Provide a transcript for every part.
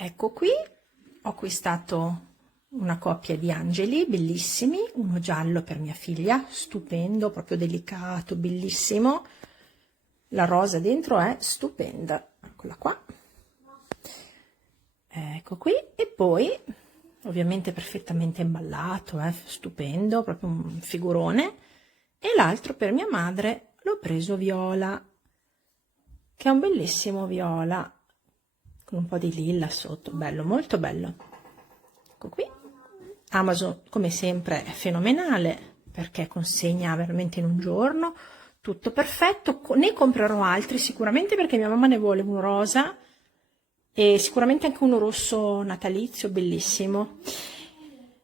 Ecco qui, ho acquistato una coppia di angeli bellissimi, uno giallo per mia figlia, stupendo, proprio delicato, bellissimo. La rosa dentro è stupenda, eccola qua. Ecco qui, e poi ovviamente perfettamente imballato, stupendo, proprio un figurone. E l'altro per mia madre l'ho preso viola, che è un bellissimo viola, con un po' di lilla sotto, bello, molto bello. Ecco qui. Amazon come sempre è fenomenale perché consegna veramente in un giorno, tutto perfetto. Ne comprerò altri sicuramente perché mia mamma ne vuole uno rosa e sicuramente anche uno rosso natalizio bellissimo.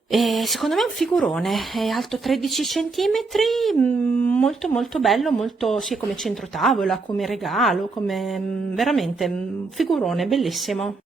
E secondo me è un figurone, è alto 13 centimetri, molto molto bello, molto sì, come centro tavola, come regalo, come veramente figurone bellissimo.